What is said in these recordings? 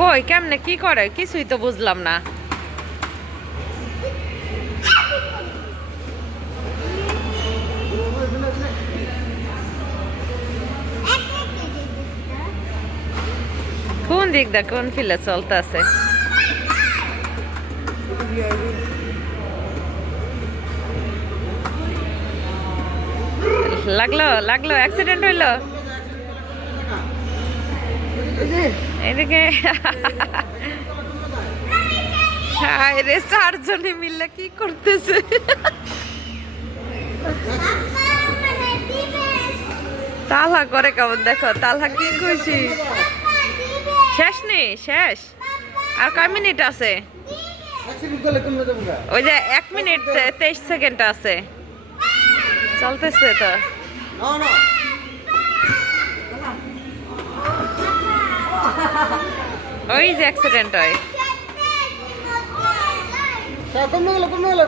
কই, কেমনে, কি করে? কিছুই তো বুঝলাম না। কোন দিক দা কোন ফিলে চলতেছে? লাগল লাগল অ্যাক্সিডেন্ট হইল? এদিকে। হায় রে, চারজনে মিলে কি করতেছে? তালহা করে কেমন দেখো? তালহা কি কইছি শেষ নেই শেষ? আর কয় মিনিট আছে? ওই যে এক মিনিট, তেইশ সেকেন্ড আছে। চলতেছে তো। ওই যে অ্যাক্সিডেন্ট হয়। কমে গেল কমে গেল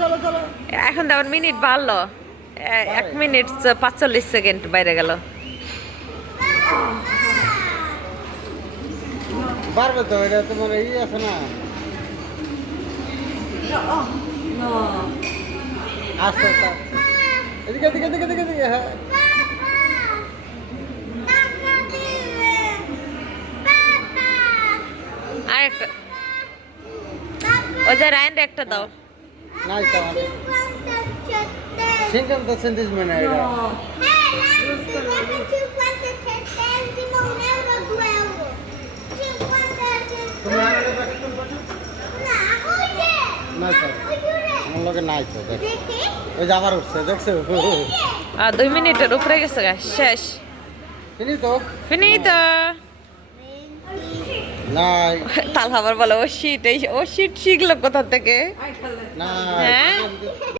চলো চলো এখন তো মিনিট বাড়লো। এক মিনিট পাঁচচল্লিশ সেকেন্ড বাইরে গেল। তো এটা তোমার ই আছে না? আস্তে আস্তে এদিকে এদিকে এদিকে এদিকে এদিকে হ্যাঁ আর একটা ওই যে রায়ন একটা দাও নাই তো আমাদের সিঙ্গম তো সেন্টিস মানে এটা তুমি আমাদের আমার লগে নাই তো ওই আবার উঠছে দেখছ? আর দুই মিনিটের উপরে গেছে শেষ। ফিনিতো নাই। তাল খাবার বলে ও শীত এই ও শীত শিখলো কোথা থেকে?